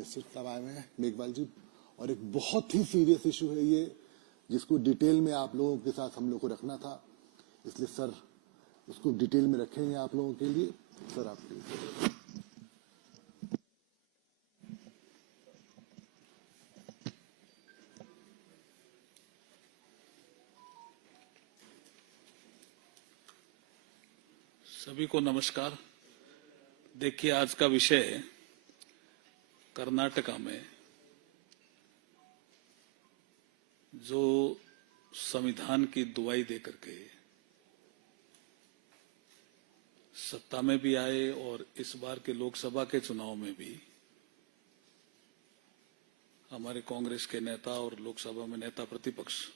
Minister साहब आए हुए हैं, मेघवाल जी, और एक बहुत ही सीरियस इशू है ये, जिसको डिटेल में आप लोगों के साथ हम लोग को रखना था, इसलिए सर उसको डिटेल में रखेंगे आप लोगों के लिए। सर आप प्लीज। सभी को नमस्कार। देखिए, आज का विषय कर्नाटका में जो संविधान की दुहाई देकर के सत्ता में भी आए और इस बार के लोकसभा के चुनाव में भी हमारे कांग्रेस के नेता और लोकसभा में नेता प्रतिपक्ष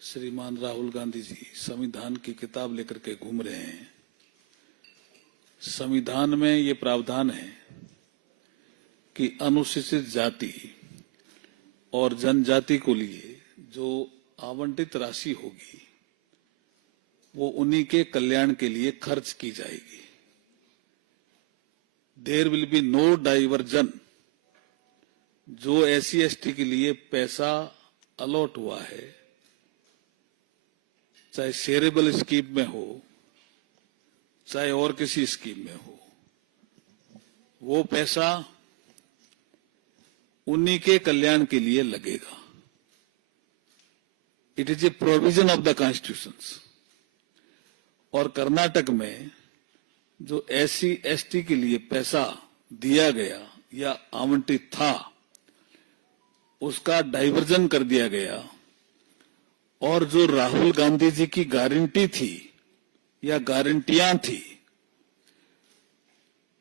श्रीमान राहुल गांधी जी संविधान की किताब लेकर के घूम रहे हैं। संविधान में ये प्रावधान है कि अनुसूचित जाति और जनजाति को लिए जो आवंटित राशि होगी वो उन्हीं के कल्याण के लिए खर्च की जाएगी। There will be no diversion. जो एससी एसटी के लिए पैसा अलॉट हुआ है, चाहे शेयरेबल स्कीम में हो चाहे और किसी स्कीम में हो, वो पैसा उन्हीं के कल्याण के लिए लगेगा। It is a provision of the constitution. और कर्नाटक में जो एससी एसटी के लिए पैसा दिया गया या आवंटित था, उसका डाइवर्जन कर दिया गया। और जो राहुल गांधी जी की गारंटी थी या गारंटियां थी,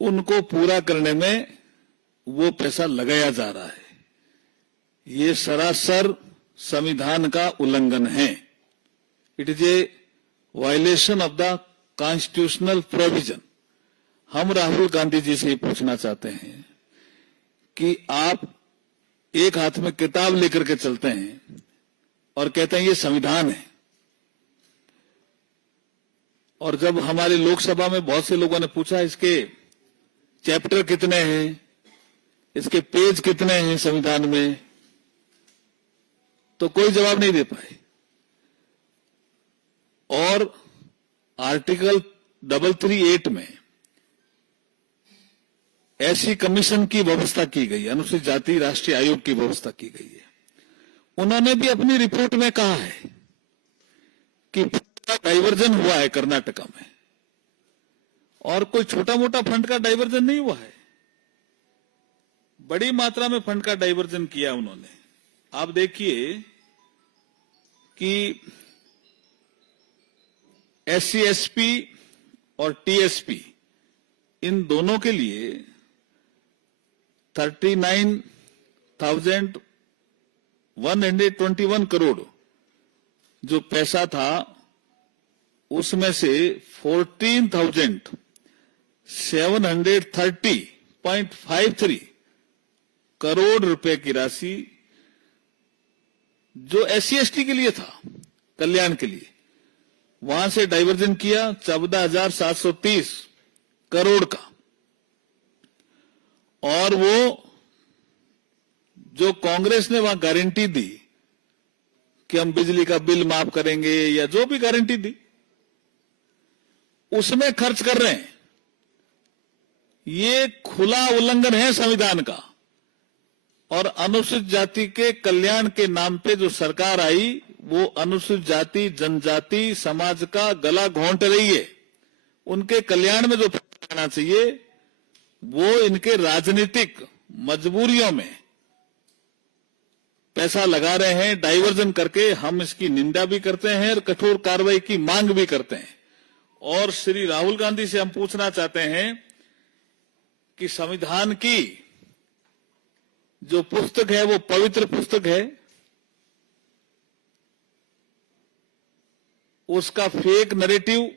उनको पूरा करने में वो पैसा लगाया जा रहा है। ये सरासर संविधान का उल्लंघन है। It is a violation of the constitutional provision. हम राहुल गांधी जी से पूछना चाहते हैं कि आप एक हाथ में किताब लेकर के चलते हैं और कहते हैं ये संविधान है, और जब हमारे लोकसभा में बहुत से लोगों ने पूछा इसके चैप्टर कितने हैं, इसके पेज कितने हैं संविधान में, तो कोई जवाब नहीं दे पाए। और आर्टिकल 338 में ऐसी कमीशन की व्यवस्था की गई, अनुसूचित जाति राष्ट्रीय आयोग की व्यवस्था की गई है। उन्होंने भी अपनी रिपोर्ट में कहा है कि डाइवर्जन हुआ है कर्नाटका में, और कोई छोटा मोटा फंड का डाइवर्जन नहीं हुआ है, बड़ी मात्रा में फंड का डाइवर्जन किया उन्होंने। आप देखिए कि एससी एसपी और टीएसपी इन दोनों के लिए 39,121 करोड़ जो पैसा था, उसमें से 14,730.53 करोड़ रुपए की राशि जो एससी एसटी के लिए था, कल्याण के लिए, वहां से डाइवर्जन किया 14,730 करोड़ का। और वो जो कांग्रेस ने वहां गारंटी दी कि हम बिजली का बिल माफ करेंगे या जो भी गारंटी दी, उसमें खर्च कर रहे हैं। ये खुला उल्लंघन है संविधान का। और अनुसूचित जाति के कल्याण के नाम पे जो सरकार आई, वो अनुसूचित जाति जनजाति समाज का गला घोंट रही है। उनके कल्याण में जो आना चाहिए वो इनके राजनीतिक मजबूरियों में पैसा लगा रहे हैं, डाइवर्जन करके। हम इसकी निंदा भी करते हैं और कठोर कार्रवाई की मांग भी करते हैं। और श्री राहुल गांधी से हम पूछना चाहते हैं कि संविधान की जो पुस्तक है वो पवित्र पुस्तक है, उसका फेक नैरेटिव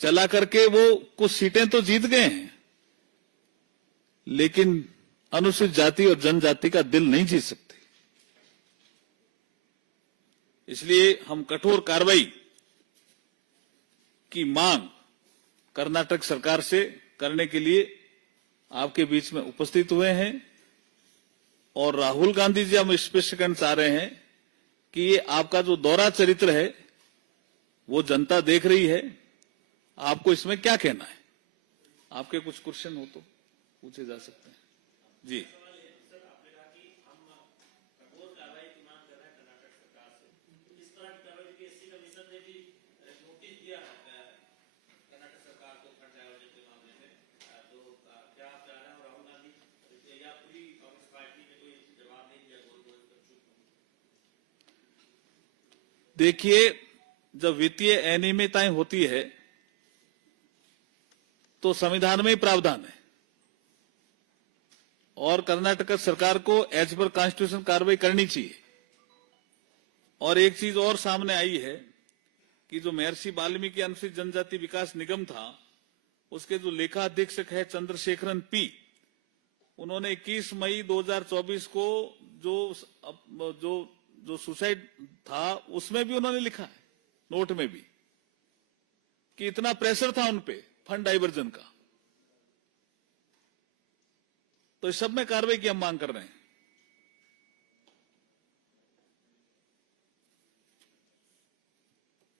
चला करके वो कुछ सीटें तो जीत गए हैं, लेकिन अनुसूचित जाति और जनजाति का दिल नहीं जीत सकते। इसलिए हम कठोर कार्रवाई की मांग कर्नाटक सरकार से करने के लिए आपके बीच में उपस्थित हुए हैं और राहुल गांधी जी हम स्पष्ट करना चाह रहे हैं कि ये आपका जो दोहरा चरित्र है वो जनता देख रही है। आपको इसमें क्या कहना है? आपके कुछ क्वेश्चन हो तो पूछे जा सकते हैं। जी, देखिए, जब वित्तीय अनियमितताएं होती है तो संविधान में ही प्रावधान है और कर्नाटक सरकार को एज पर कॉन्स्टिट्यूशन कार्रवाई करनी चाहिए। और एक चीज और सामने आई है कि जो महर्षि वाल्मीकि अनुसूचित जनजाति विकास निगम था, उसके जो लेखा अधीक्षक है चंद्रशेखरन पी, उन्होंने 21 मई 2024 को जो सुसाइड था उसमें भी उन्होंने लिखा है, नोट में भी, कि इतना प्रेशर था उनपे फंड डाइवर्जन का। तो इस सब में कार्रवाई की हम मांग कर रहे हैं।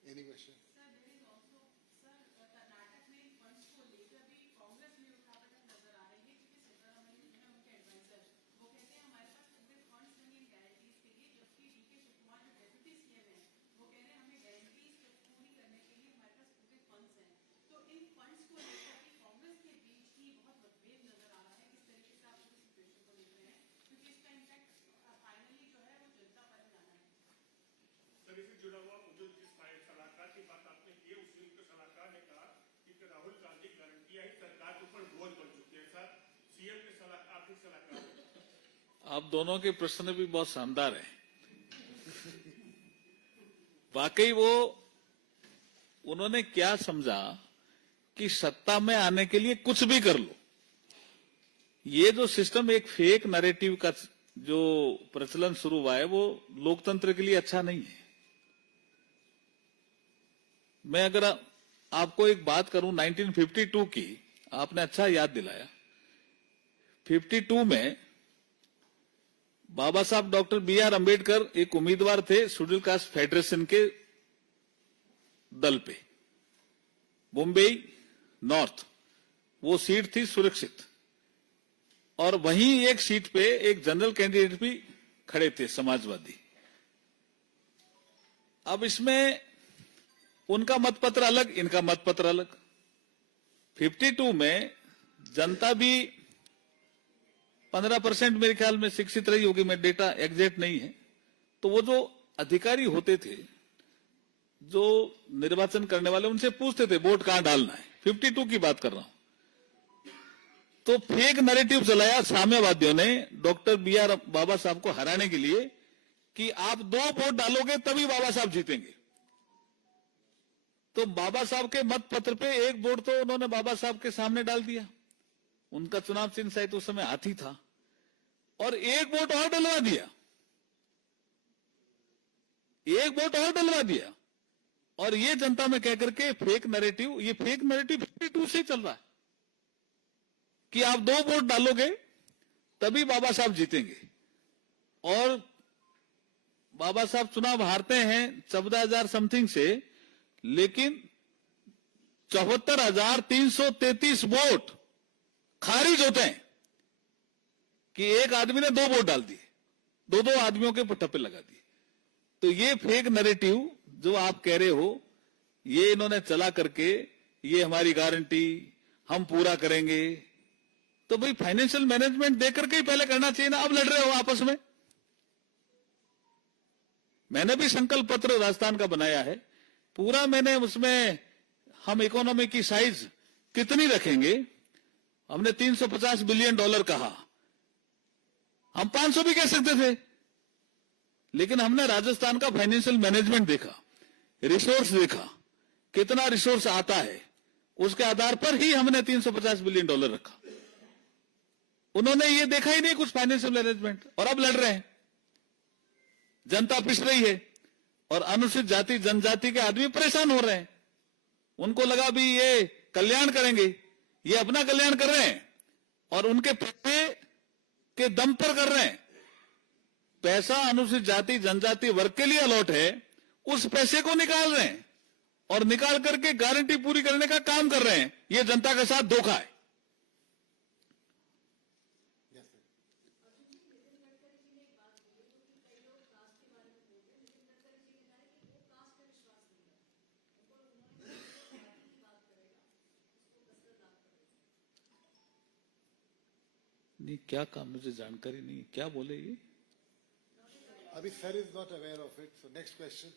Any question? जुड़ा हुआ जो जिस सलाहकार की बात आपने की है, उसमें सलाहकार ने कहा कि राहुल गांधी गारंटियां ही सरकार के ऊपर बोझ बन चुकी है। सर, सीएम के सलाहकार, आर्थिक सलाहकार। आप दोनों के प्रश्न भी बहुत शानदार है। वाकई वो उन्होंने क्या समझा कि सत्ता में आने के लिए कुछ भी कर लो। ये जो सिस्टम एक फेक नैरेटिव का जो प्रचलन शुरू हुआ है वो लोकतंत्र के लिए अच्छा नहीं है। मैं अगर आपको एक बात करूं 1952 की, आपने अच्छा याद दिलाया। 52 में बाबा साहब डॉक्टर बी.आर. अंबेडकर एक उम्मीदवार थे शेड्यूल कास्ट फेडरेशन के दल पे, मुंबई नॉर्थ, वो सीट थी सुरक्षित। और वहीं एक सीट पे एक जनरल कैंडिडेट भी खड़े थे, समाजवादी। अब इसमें उनका मतपत्र अलग, इनका मतपत्र अलग। 52 में जनता भी 15% मेरे ख्याल में शिक्षित रही होगी, मैं डेटा एग्जैक्ट नहीं है। तो वो जो अधिकारी होते थे, जो निर्वाचन करने वाले, उनसे पूछते थे वोट कहां डालना है। 52 की बात कर रहा हूं। तो फेक नैरेटिव चलाया साम्यवादियों ने डॉक्टर बी.आर. बाबा साहब को हराने के लिए कि आप 2 वोट डालोगे तभी बाबा साहब जीतेंगे। तो बाबा साहब के मत पत्र पे 1 वोट तो उन्होंने बाबा साहब के सामने डाल दिया। उनका चुनाव चिन्ह शायद उस समय हाथी था, और 1 वोट और डलवा दिया, 1 वोट और डलवा दिया। और ये जनता में कहकर के फेक नैरेटिव, ये फेक नैरेटिव 52 से चल रहा है कि आप 2 वोट डालोगे तभी बाबा साहब जीतेंगे। और बाबा साहब चुनाव हारते हैं 14,000 समथिंग से, लेकिन 74,333 वोट खारिज होते हैं कि एक आदमी ने 2 वोट डाल दिए, 2 आदमियों के ठप्पे लगा दिए। तो ये फेक नैरेटिव जो आप कह रहे हो, ये इन्होंने चला करके ये हमारी गारंटी, हम पूरा करेंगे। तो भाई फाइनेंशियल मैनेजमेंट देकर के ही पहले करना चाहिए ना। अब लड़ रहे हो आपस में। मैंने भी संकल्प पत्र राजस्थान का बनाया है पूरा। मैंने उसमें हम इकोनॉमी की साइज कितनी रखेंगे, हमने $350 बिलियन कहा। हम 500 भी कह सकते थे, लेकिन हमने राजस्थान का फाइनेंशियल मैनेजमेंट देखा, रिसोर्स देखा, कितना रिसोर्स आता है, उसके आधार पर ही हमने $350 बिलियन रखा। उन्होंने ये देखा ही नहीं कुछ फाइनेंशियल मैनेजमेंट, और अब लड़ रहे हैं। जनता पिस रही है और अनुसूचित जाति जनजाति के आदमी परेशान हो रहे हैं। उनको लगा भी ये कल्याण करेंगे, ये अपना कल्याण कर रहे हैं, और उनके पैसे के दम पर कर रहे हैं। पैसा अनुसूचित जाति जनजाति वर्ग के लिए अलॉट है, उस पैसे को निकाल रहे हैं और निकाल करके गारंटी पूरी करने का काम कर रहे हैं। यह जनता के साथ धोखा है। नहीं, क्या काम, मुझे जानकारी नहीं, क्या बोले ये? अभी sir is not aware of it, so next question.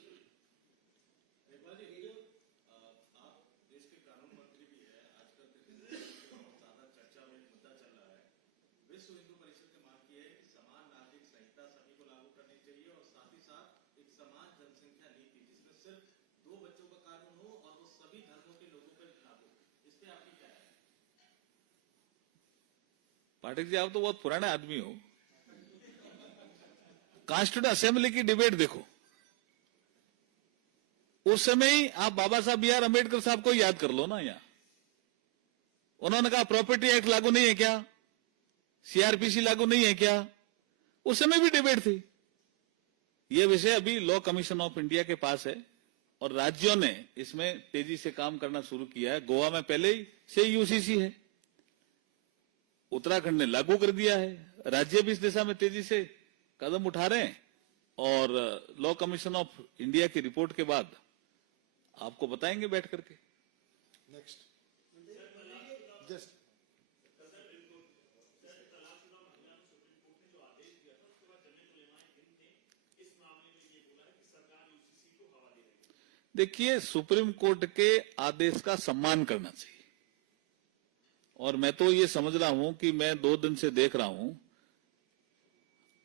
आप देश के कानून मंत्री भी है, आजकल बहुत ज्यादा चर्चा में मुद्दा चल रहा है। विश्व हिंदू परिषद ने मांग की है कि समान नागरिक संहिता सभी को लागू करनी चाहिए और साथ ही साथ एक समान जनसंख्या नीति जिसमें सिर्फ 2 बच्चों का कानून हो और वो सभी धर्मों के लोगों पर लागू। इस पे आपकी क्या है? पाठक जी, आप तो बहुत पुराने आदमी हो। कॉन्स्टिट्यूंट असेंबली की डिबेट देखो, उस समय ही आप बाबा साहब बी आर अम्बेडकर साहब को याद कर लो ना। यहां उन्होंने कहा प्रॉपर्टी एक्ट लागू नहीं है क्या, सीआरपीसी लागू नहीं है क्या? उस समय भी डिबेट थी। यह विषय अभी लॉ कमीशन ऑफ इंडिया के पास है और राज्यों ने इसमें तेजी से काम करना शुरू किया है। गोवा में पहले ही से यूसीसी है, उत्तराखंड ने लागू कर दिया है, राज्य भी इस दिशा में तेजी से कदम उठा रहे हैं और लॉ कमीशन ऑफ इंडिया की रिपोर्ट के बाद आपको बताएंगे बैठ करके। नेक्स्ट जस्ट देखिए, सुप्रीम कोर्ट के आदेश का सम्मान करना चाहिए और मैं तो ये समझ रहा हूं कि मैं 2 दिन से देख रहा हूं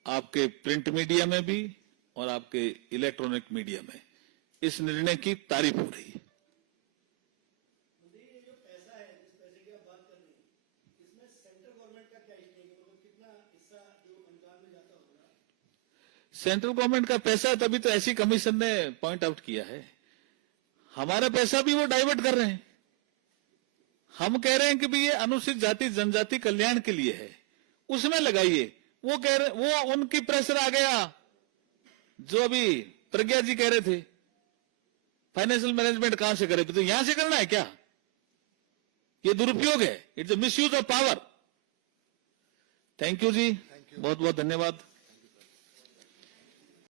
आपके प्रिंट मीडिया में भी और आपके इलेक्ट्रॉनिक मीडिया में इस निर्णय की तारीफ हो रही है। ये जो पैसा है, जिस पैसे की आप बात कर रहे हैं, इसमें सेंट्रल गवर्नमेंट का क्या हिस्सा है? मतलब कितना हिस्सा जो अनुदान में जाता होगा? सेंट्रल गवर्नमेंट का पैसा है, तभी तो ऐसी कमीशन ने पॉइंट आउट किया है। हमारा पैसा भी वो डाइवर्ट कर रहे हैं। हम कह रहे हैं कि भाई ये अनुसूचित जाति जनजाति कल्याण के लिए है, उसमें लगाइए। वो कह रहे, वो उनकी प्रेशर आ गया जो अभी प्रज्ञा जी कह रहे थे, फाइनेंशियल मैनेजमेंट कहां से करे, तो यहां से करना है क्या? ये दुरुपयोग है, it's a misuse of power. Thank you ji, बहुत बहुत धन्यवाद।